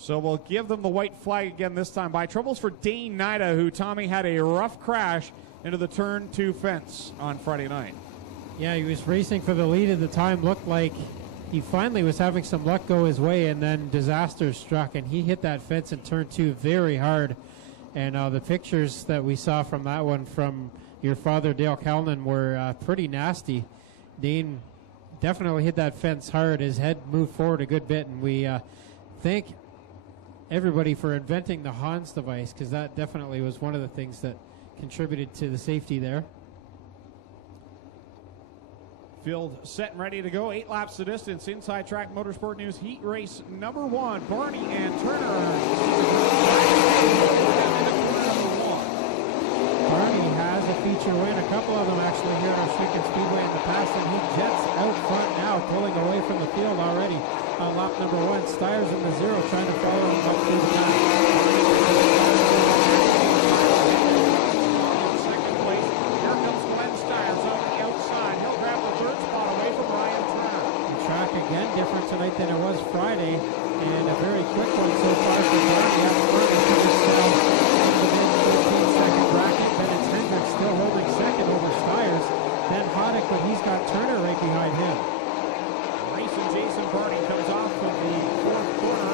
So we'll give them the white flag again this time. By troubles for Dane Nida, who, Tommy, had a rough crash into the turn 2 fence on Friday night. Yeah, he was racing for the lead at the time. Looked like he finally was having some luck go his way, and then disaster struck, and he hit that fence in turn 2 very hard. And the pictures that we saw from that one from your father, Dale Calnan, were pretty nasty. Dane definitely hit that fence hard. His head moved forward a good bit, and we thank everybody for inventing the Hans device, because that definitely was one of the things that contributed to the safety there. Field set and ready to go. 8 laps the distance. Inside Track Motorsport News Heat Race number 1. Barney and Turner. Barney has a feature win. A couple of them actually here at our Streakin' Speedway in the past, and he jets out front now, pulling away from the field already on lap number 1. Styres in the 0 trying to follow him up through the pack. Again, different tonight than it was Friday, and a very quick one so far for Barney. Up front, Hendricks now in the mid-13-second bracket. Then it's Hendricks still holding second over Styres. Then Hoddick, but he's got Turner right behind him. Racing Jason Barney comes off of the 4th corner.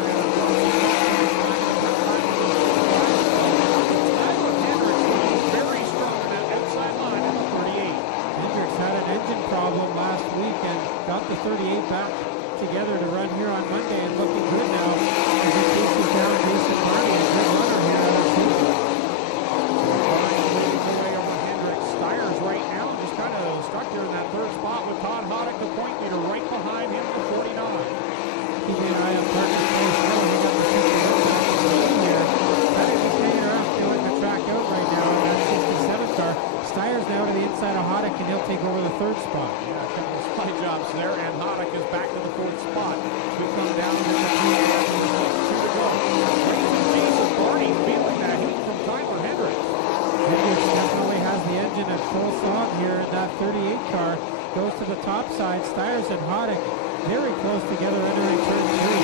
Very strong on that outside line at the 38. Hendricks had an engine problem last week and got the 38 back together to run here on Monday, and looking good now as he chases down Jason Barney, a good runner here out of season. Leading the way over Hendricks. Styres right now just kind of stuck there in that 3rd spot with Todd Hoddick, the point leader, right behind him at 49. Keeping an eye on Parker's place now. He got the 67 here. Kind of just hanging around, feeling the track out right now in that 67 car. Styres now to the inside of Hoddick, and he'll take over the 3rd spot. Yeah, a couple of spy jobs there, and Hoddick is back to the 4th spot. We come down to the 2 to go. Racing Jason Barney feeling that heat from Tyler Hendricks. Hendricks definitely has the engine at full song here in that 38 car. Goes to the top side. Styres and Hoddick very close together entering turn 3.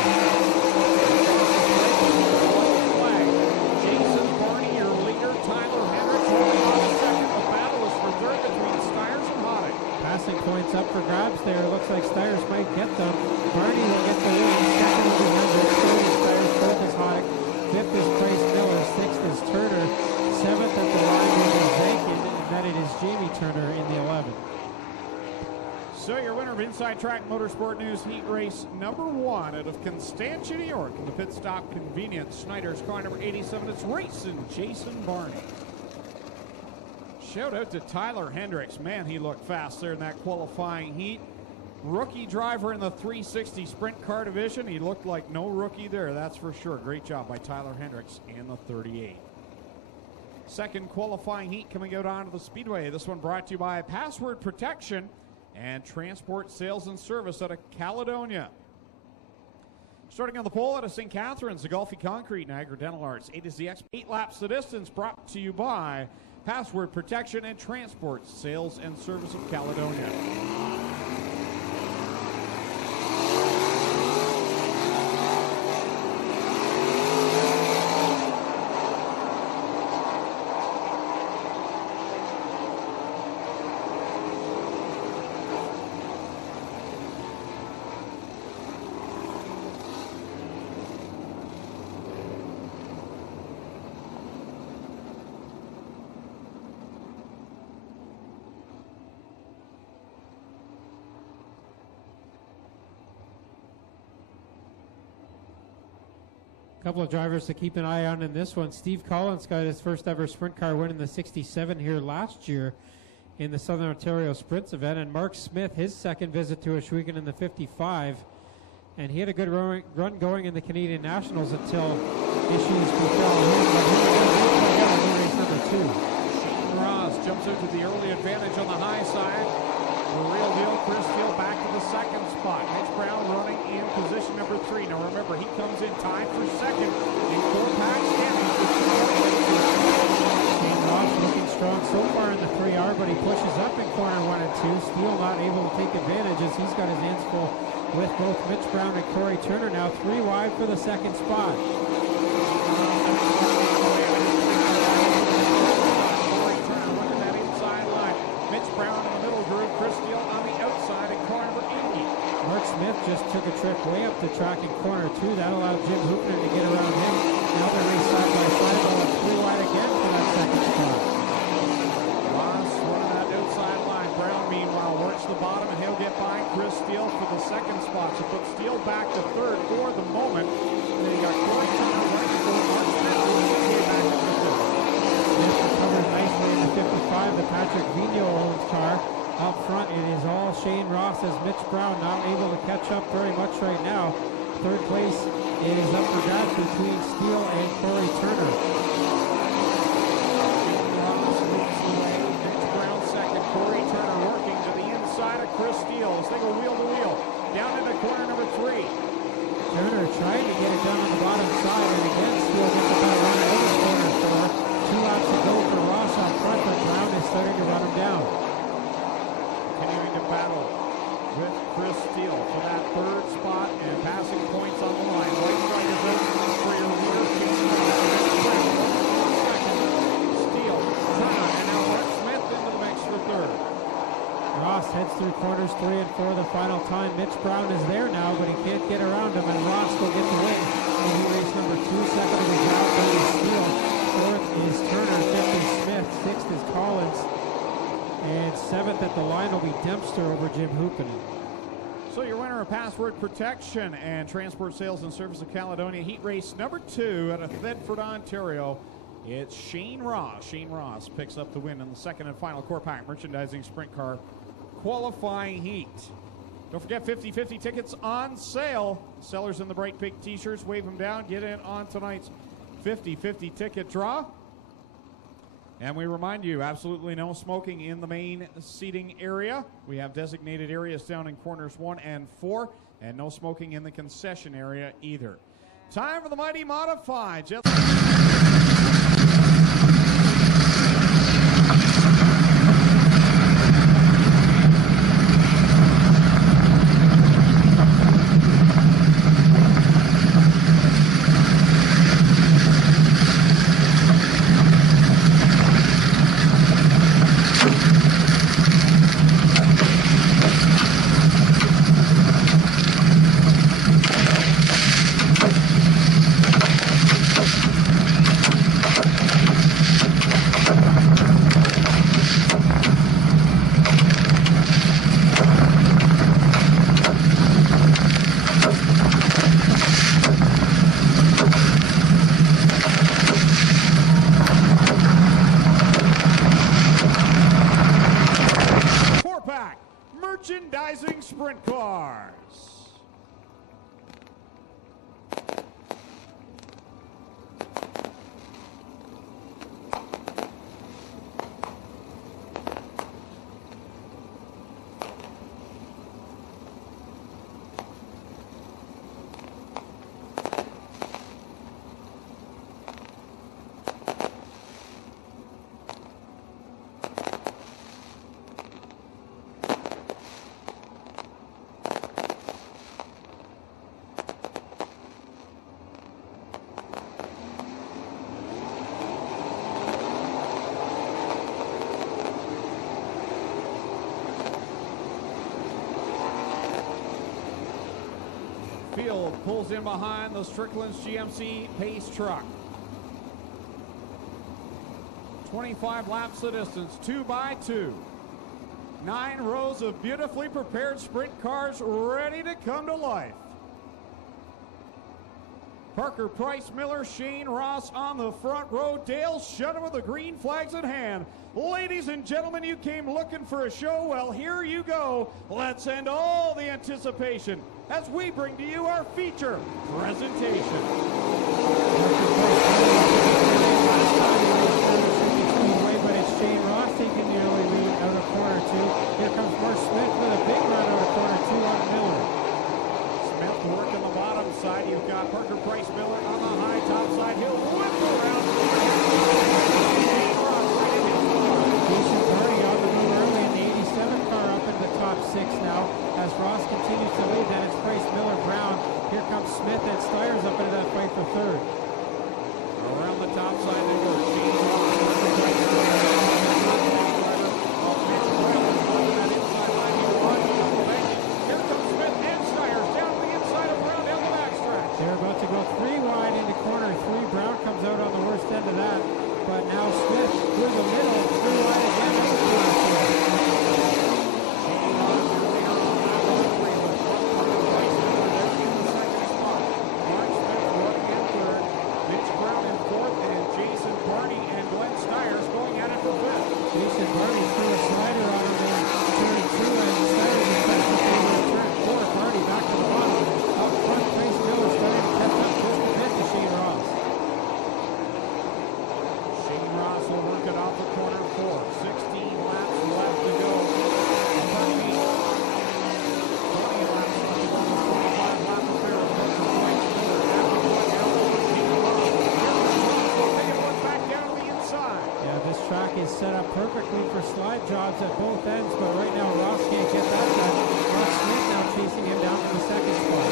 Jason Barney, your leader. Tyler Hendricks holding on a second. The battle is for 3rd between Styres and Hoddick. Passing points up for grabs there. Looks like Styres might get them. Barney will get the win. 2nd will be Hendricks. 3rd is Styres. 4th is Hoddick. 5th is Price Miller. 6th is Turner. 7th at the line will be Zankin. And then it is Jamie Turner in the 11th. So your winner of Inside Track Motorsport News Heat Race number 1 out of Constantia, New York, in the Pit Stop Convenience, Snyder's car number 87. It's racing Jason Barney. Shout out to Tyler Hendricks. Man, he looked fast there in that qualifying heat. Rookie driver in the 360 Sprint Car division. He looked like no rookie there, that's for sure. Great job by Tyler Hendricks in the 38. Second qualifying heat coming out onto the speedway. This one brought to you by Password Protection and Transport Sales and Service out of Caledonia. Starting on the pole out of St. Catharines, the Golfi Concrete, Niagara Dental Arts, A to ZX, 8 laps the distance, brought to you by Password Protection and Transport Sales and Service of Caledonia. Couple of drivers to keep an eye on in this one. Steve Collins got his first ever sprint car win in the 67 here last year in the Southern Ontario Sprints event. And Mark Smith, his second visit to Ohsweken in the 55. And he had a good run going in the Canadian Nationals until issues befell him. But he was in race number 2. Shane Ross jumps into the early advantage on the high side. The real deal, Chris Steele back to the 2nd spot. Mitch Brown running in position number 3. Now remember, he comes in tied for 2nd in Corpac standing for 2. Shane Ross looking strong so far in the 3R, but he pushes up in corner 1 and 2. Steele not able to take advantage as he's got his hands full with both Mitch Brown and Corey Turner now 3 wide for the second spot. Mark Smith just took a trip way up the track in corner 2. That allowed Jim Hoopner to get around him. Now they're raced side by side, going 3 wide again for that second spot. Ross running that outside line. Brown, meanwhile, works the bottom, and he'll get by Chris Steele for the second spot. So put Steele back to third for the moment. And then you got Corey Turner running for Mark Smith, who is way back in the fifth. Smith recovers nicely in the 55, the Patrick Vigneault car. Up front, it is all Shane Ross as Mitch Brown not able to catch up very much right now. Third place, it is up for grabs between Steele and Corey Turner. Ross moves the way. Mitch Brown second. Corey Turner working to the inside of Chris Steele as they go wheel to wheel. Down into corner number 3. Turner trying to get it done on the bottom side, and again, Steele gets about run out of corner 4. 2 laps to go for Ross up front, but Brown is starting to run him down. Continuing to battle with Chris Steele for that third spot and passing points on the line. White flag is out for your leader, Shane Ross. Second, Steele, Turner, and now Mark Smith into the mix for third. Ross heads through corners 3 and 4 the final time. Mitch Brown is there now, but he can't get around him, and Ross will get the win. Maybe race number 2, second is Brown, third is Steele, fourth is Turner, fifth is Smith, sixth is Collins. And 7th at the line will be Dempster over Jim Hoopin. So your winner of Password Protection and Transport Sales and Service of Caledonia Heat Race number 2 out of Thetford, Ontario. It's Shane Ross. Shane Ross picks up the win in the second and final Core Pack Merchandising Sprint Car qualifying heat. Don't forget 50-50 tickets on sale. Sellers in the bright pink t-shirts, wave them down. Get in on tonight's 50-50 ticket draw. And we remind you, absolutely no smoking in the main seating area. We have designated areas down in corners 1 and 4, and no smoking in the concession area either. Time for the Mighty Modified. Merchandising Sprint Cars. Field pulls in behind the Strickland's GMC Pace truck. 25 laps the distance, 2 by 2. 9 rows of beautifully prepared sprint cars ready to come to life. Parker Price Miller, Shane Ross on the front row, Dale Shedden with the green flags in hand. Ladies and gentlemen, you came looking for a show. Well, here you go. Let's end all the anticipation as we bring to you our feature presentation. But it's Shane Ross taking the early lead out of corner 2. Here comes Mark Smith with a big run out of corner 2 on Miller. Smith working the bottom side. You've got Parker Price Miller on the high top side. He'll whip around. Jason Barty on the move early in the 87 car up in the top 6 now as Ross continues to lead. Then it's comes Smith and Styres up into that fight for third. Around the top side they go. Shane Ross. Here comes Smith and Styres down the inside of Brown down the backstretch. They're about to go 3 wide into corner 3. Brown comes out on the worst end of that. But now Smith through the middle, 3 wide again. Jason Barney threw a slider on him there, turn 2, and Styres is technically in turn 4. Barney back to the bottom. Up front, Price Miller starting to catch up just a bit to Shane Ross. Shane Ross will work it off the corner 4. 16 laps left to go. 20 laps left to go. 25 lap affair of Parker Price Miller. After going out, Shane Ross. Here's taking a look back down to the inside. Yeah, this track is set up perfectly for slide jobs at both ends, but right now Ross can't get that done. Mark Smith now chasing him down to the second spot.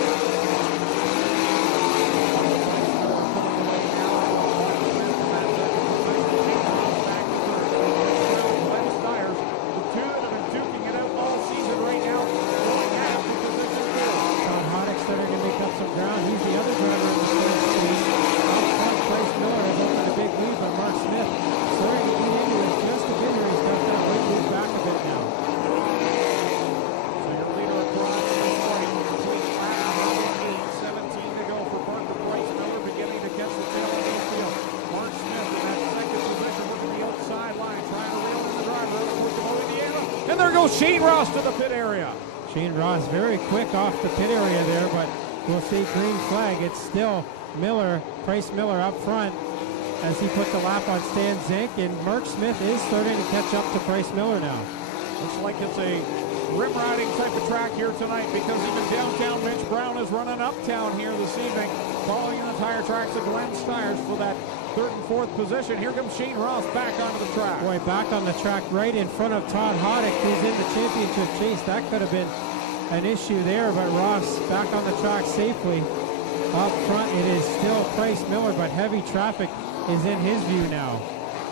Tom Hoddick starting to make up some ground. He's the other driver in the third stage. Up front, Price Miller has opened a big lead, but Mark Smith starting to eat into it just a bit here. He's got that weight move back a bit now. So your leader across the straight, complete lap number 8, 17 to go for Parker Price Miller, beginning to catch the tail of the field. Mark Smith in that second position, working the outside line, trying to reel in the driver, working over Indiana. And there goes Shane Ross to the pit area. Shane Ross very quick off the pit area there, but we'll see green flag. It's still Miller, Price Miller up front as he puts a lap on Stan Zink, and Mark Smith is starting to catch up to Price Miller now. Looks like it's a rim riding type of track here tonight, because even downtown Mitch Brown is running uptown here this evening, following the tire tracks of Glenn Styres for that 3rd and 4th position. Here comes Shane Ross back onto the track. Boy, back on the track right in front of Todd Hoddick, who's in the championship chase. That could have been an issue there, but Ross back on the track safely. Up front, it is still Price Miller, but heavy traffic is in his view now.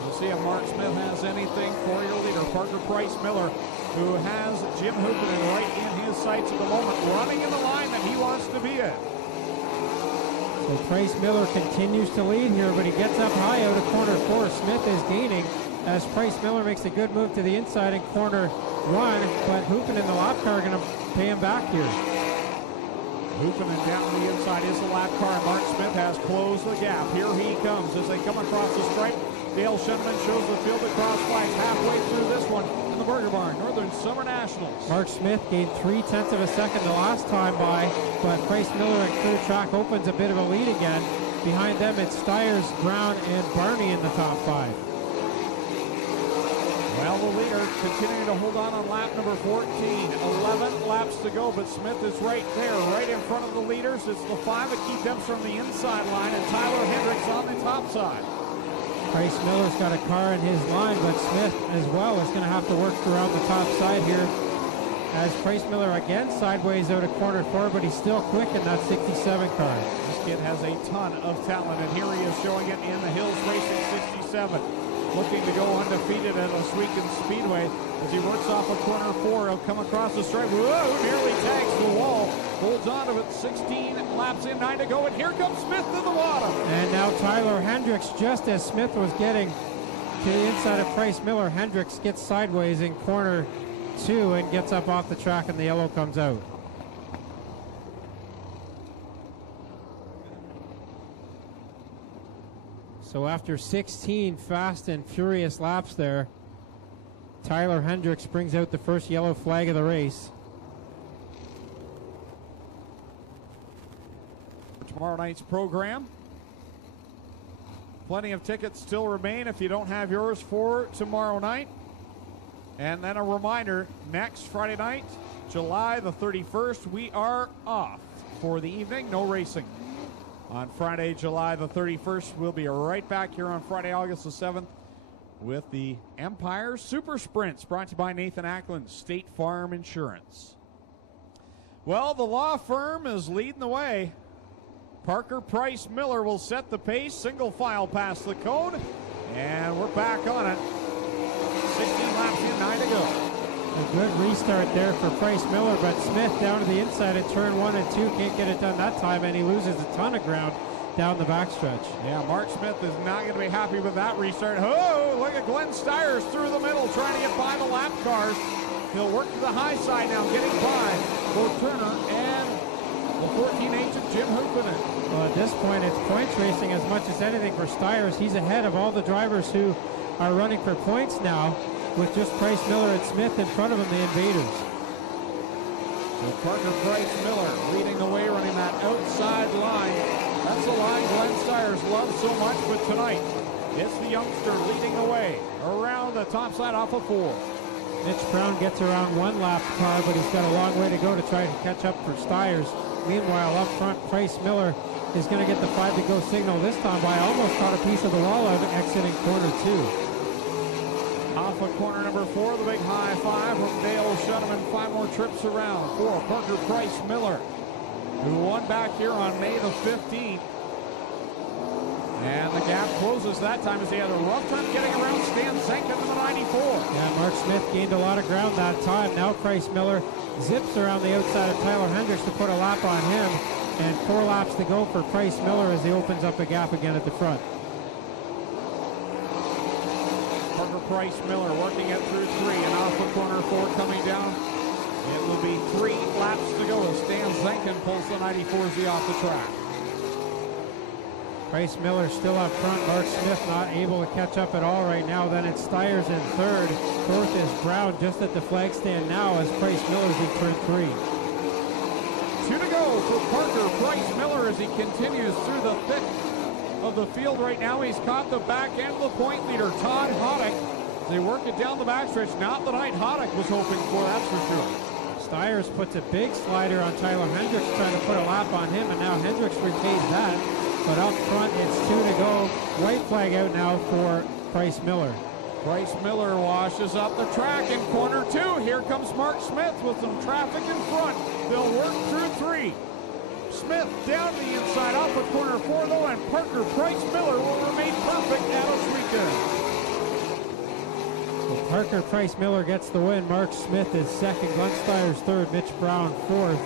We'll see if Mark Smith has anything for your leader, Parker Price Miller, who has Jim Hoopinen right in his sights at the moment, running in the line that he wants to be in. So Price Miller continues to lead here, but he gets up high out of corner 4. Smith is gaining as Price Miller makes a good move to the inside in corner 1, but Hoopinen in the lap car are going to pay him back here. Hoopinen down the inside is the lap car. Mark Smith has closed the gap. Here he comes as they come across the stripe. Dale Shenman shows the field across flags halfway through this one in the Burger Barn, Northern Summer Nationals. Mark Smith gained 0.3 of a second the last time by, but Price Miller at clear track opens a bit of a lead again. Behind them, it's Styres, Brown, and Barney in the top 5. Well, the leader continuing to hold on lap number 14. 11 laps to go, but Smith is right there, right in front of the leaders. It's the 5 that keep them from the inside line, and Tyler Hendricks on the top side. Price Miller's got a car in his line, but Smith as well is going to have to work around the top side here. As Price Miller again sideways out of corner 4, but he's still quick in that 67 car. This kid has a ton of talent, and here he is showing it in the Hills Racing 67. Looking to go undefeated at Oswego Speedway as he works off of corner 4. He'll come across the stripe. Whoa, nearly tags the wall. Holds on to it. 16 laps in, 9 to go. And here comes Smith to the bottom. And now Tyler Hendricks, just as Smith was getting to the inside of Price Miller, Hendricks gets sideways in corner 2 and gets up off the track, and the yellow comes out. So after 16 fast and furious laps there, Tyler Hendricks brings out the first yellow flag of the race. Tomorrow night's program. Plenty of tickets still remain if you don't have yours for tomorrow night. And then a reminder, next Friday night, July the 31st, we are off for the evening. No racing. On Friday, July the 31st, we'll be right back here on Friday, August the 7th with the Empire Super Sprints, brought to you by Nathan Ackland, State Farm Insurance. Well, the law firm is leading the way. Parker Price Miller will set the pace. Single file past the cone. And we're back on it. 16 laps in, 9 to go. A good restart there for Price Miller, but Smith down to the inside at turn 1 and 2. Can't get it done that time, and he loses a ton of ground down the backstretch. Yeah, Mark Smith is not going to be happy with that restart. Oh, look at Glenn Styres through the middle, trying to get by the lap cars. He'll work to the high side now, getting by both Turner and the 14H of Jim Hoopinen. Well, at this point, it's points racing as much as anything for Styres. He's ahead of all the drivers who are running for points now, with just Price Miller and Smith in front of him, the invaders. So Parker Price Miller leading the way, running that outside line. That's the line Glenn Styres loves so much, but tonight it's the youngster leading the way around the top side off of 4. Mitch Brown gets around one lap car, but he's got a long way to go to try to catch up for Styres. Meanwhile, up front, Price Miller is going to get the 5 to go signal this time by almost caught a piece of the wall out exiting corner 2. Off of corner number 4, the big high five from Dale Shuttleman. 5 more trips around for Parker Price Miller, who won back here on May the 15th. And the gap closes that time as he had a rough time getting around Stan Zenkin in the 94. Yeah, Mark Smith gained a lot of ground that time. Now Price Miller zips around the outside of Tyler Hendricks to put a lap on him. And 4 laps to go for Price Miller as he opens up a gap again at the front. Parker Price Miller working it through 3 and off the corner 4 coming down. It will be 3 laps to go as Stan Zenkin pulls the 94Z off the track. Price Miller still up front. Mark Smith not able to catch up at all right now. Then it's Styres in 3rd. 4th is Brown just at the flag stand now as Price Miller's in turn 3. 2 to go for Parker Price Miller as he continues through the thick of the field right now. He's caught the back end of the point leader, Todd Hoddick. They work it down the backstretch. Not the night Hoddick was hoping for, that's for sure. Styres puts a big slider on Tyler Hendricks, trying to put a lap on him, and now Hendricks repays that. But up front, it's 2 to go. White flag out now for Price Miller. Price Miller washes up the track in corner 2. Here comes Mark Smith with some traffic in front. They'll work through 3. Smith down the inside off of corner 4 though, and Parker Price Miller will remain perfect at Oswego. Well, Parker Price Miller gets the win. Mark Smith is 2nd. Glenn Styres 3rd. Mitch Brown 4th.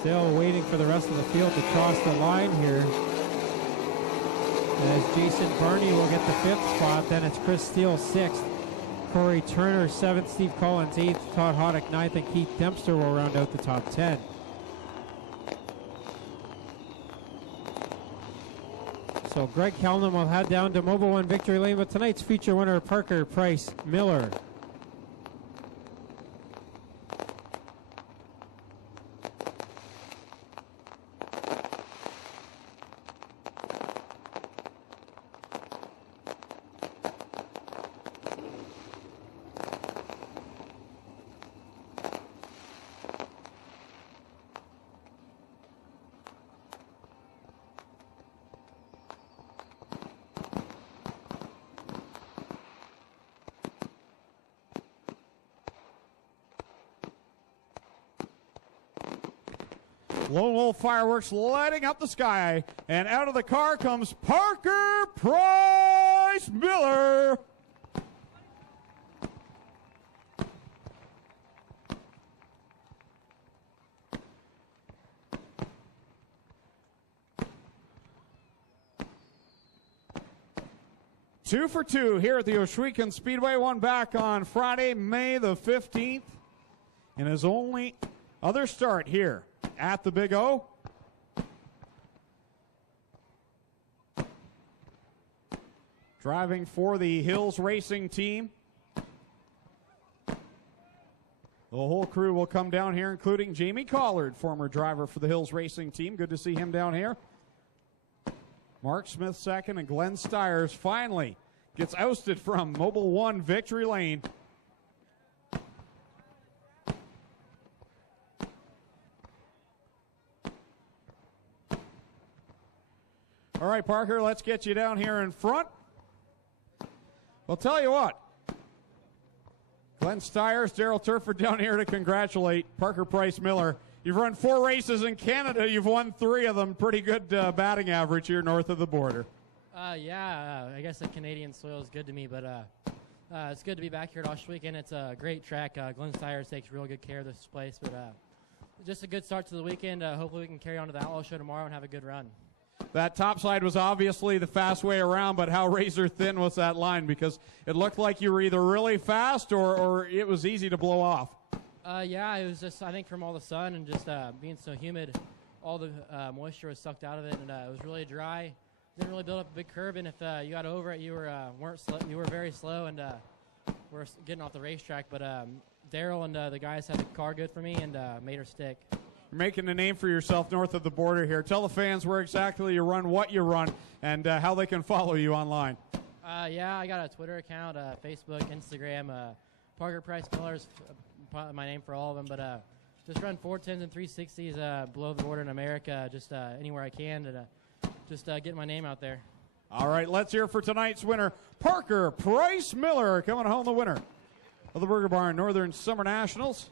Still waiting for the rest of the field to cross the line here. As Jason Barney will get the 5th spot. Then it's Chris Steele 6th. Corey Turner 7th, Steve Collins 8th, Todd Hoddick 9th, and Keith Dempster will round out the top 10. So Greg Kellman will head down to Mobile One Victory Lane with tonight's feature winner, Parker Price Miller. Lone Wolf fireworks lighting up the sky, and out of the car comes Parker Price Miller. Two for 2 here at the Ohsweken Speedway. One back on Friday, May the 15th, and his only other start here at the Big O. Driving for the Hills Racing team. The whole crew will come down here, including Jamie Collard, former driver for the Hills Racing team. Good to see him down here. Mark Smith 2nd, and Glenn Styres finally gets ousted from Mobile One Victory Lane. All right, Parker, let's get you down here in front. Well, tell you what, Glenn Styres, Daryl Turford down here to congratulate Parker Price Miller. You've run 4 races in Canada. You've won 3 of them. Pretty good batting average here north of the border. I guess the Canadian soil is good to me, but it's good to be back here at Oshweek, it's a great track. dmstyres takes real good care of this place, but just a good start to the weekend. Hopefully we can carry on to the Outlaw Show tomorrow and have a good run. That top side was obviously the fast way around, but how razor thin was that line? Because it looked like you were either really fast or it was easy to blow off. It was just, I think, from all the sun and just being so humid, all the moisture was sucked out of it, and it was really dry. Didn't really build up a big curve, and if you got over it, you were very slow, and we're getting off the racetrack. But Daryl and the guys had the car good for me and made her stick. You're making a name for yourself north of the border here. Tell the fans where exactly you run, what you run, and how they can follow you online. I got a Twitter account, Facebook, Instagram, Parker Price Colors, my name for all of them. But just run 410s and 360s below the border in America, just anywhere I can, and just get my name out there. All right, let's hear for tonight's winner, Parker Price Miller, coming home the winner of the Burger Barn Northern Summer Nationals.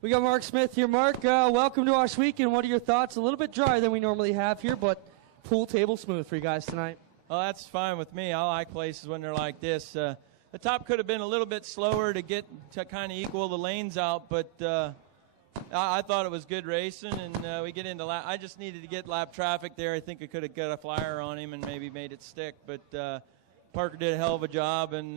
We got Mark Smith here. Mark, welcome to Oshweek, and what are your thoughts? A little bit drier than we normally have here, but pool table smooth for you guys tonight. Well, that's fine with me. I like places when they're like this. The top could have been a little bit slower to get to kind of equal the lanes out, but I thought it was good racing, and we get into lap. I just needed to get lap traffic there. I think I could have got a flyer on him and maybe made it stick, but Parker did a hell of a job, and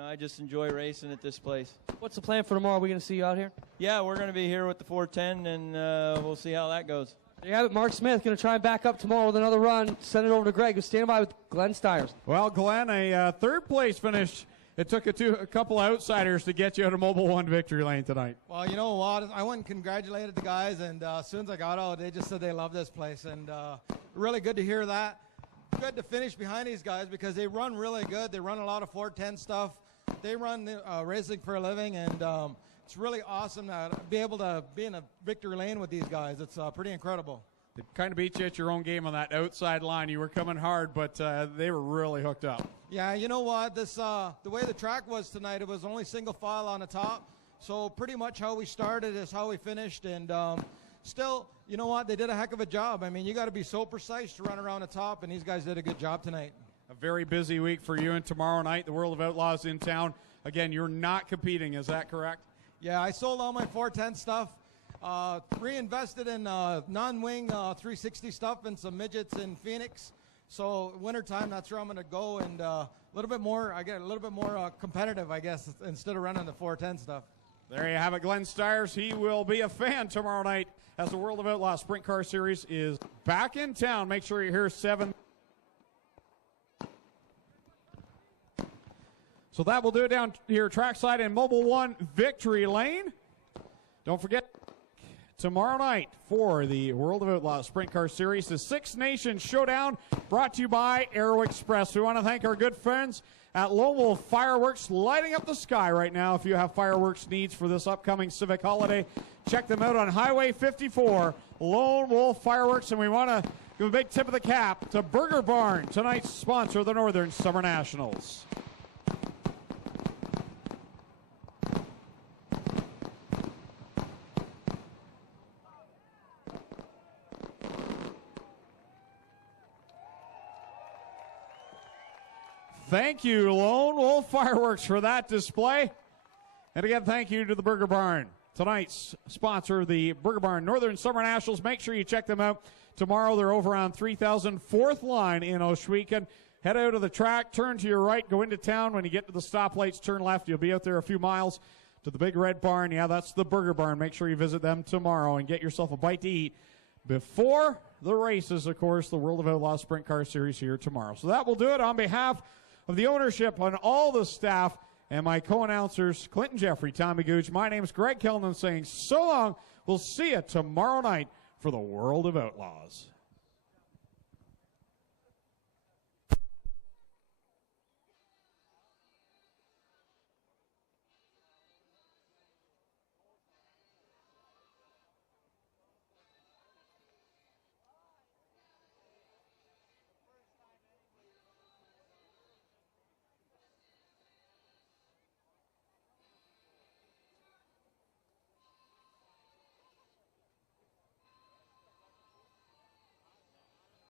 I just enjoy racing at this place. What's the plan for tomorrow? Are we going to see you out here? Yeah, we're going to be here with the 410, and we'll see how that goes. There you have it. Mark Smith going to try and back up tomorrow with another run. Send it over to Greg, who's standing by with dmstyres. Well, Glenn, a third place finish. It took a couple of outsiders to get you out of Mobile One victory lane tonight. Well, you know what? I went and congratulated the guys, and as soon as I got out, they just said they love this place, and really good to hear that. Good to finish behind these guys because they run really good. They run a lot of 410 stuff. They run racing for a living, and it's really awesome to be able to be in a victory lane with these guys. It's pretty incredible. They kind of beat you at your own game on that outside line. You were coming hard, but they were really hooked up. Yeah, you know what? This the way the track was tonight, it was only single file on the top. So pretty much how we started is how we finished, and still, you know what? They did a heck of a job. I mean, you got to be so precise to run around the top, and these guys did a good job tonight. A very busy week for you, and tomorrow night, the World of Outlaws in town. Again, you're not competing, is that correct? Yeah, I sold all my 410 stuff, reinvested in non-wing 360 stuff and some midgets in Phoenix. So wintertime, that's where I'm going to go, and a little bit more. I get a little bit more competitive, I guess, instead of running the 410 stuff. There you have it, dmstyres. He will be a fan tomorrow night as the World of Outlaws Sprint Car Series is back in town. Make sure you're here 7. So that will do it down here trackside in Mobile One Victory Lane. Don't forget, tomorrow night for the World of Outlaws Sprint Car Series, the Six Nations Showdown brought to you by Aero Express. We want to thank our good friends at Lone Wolf Fireworks, lighting up the sky right now. If you have fireworks needs for this upcoming civic holiday, check them out on Highway 54, Lone Wolf Fireworks. And we want to give a big tip of the cap to Burger Barn, tonight's sponsor of the Northern Summer Nationals. Thank you, Lone Wolf Fireworks, for that display. And again, thank you to the Burger Barn, tonight's sponsor of the Burger Barn Northern Summer Nationals. Make sure you check them out. Tomorrow they're over on 3000 4th Line in Oshweek. Head out of the track, turn to your right, go into town. When you get to the stoplights, turn left. You'll be out there a few miles to the Big Red Barn. Yeah, that's the Burger Barn. Make sure you visit them tomorrow and get yourself a bite to eat before the races, of course, the World of Outlaws Sprint Car Series here tomorrow. So that will do it on behalf of the ownership and all the staff and my co-announcers, Clinton Jeffrey, Tommy Gooch. My name is Greg Kellnan saying so long. We'll see you tomorrow night for the World of Outlaws.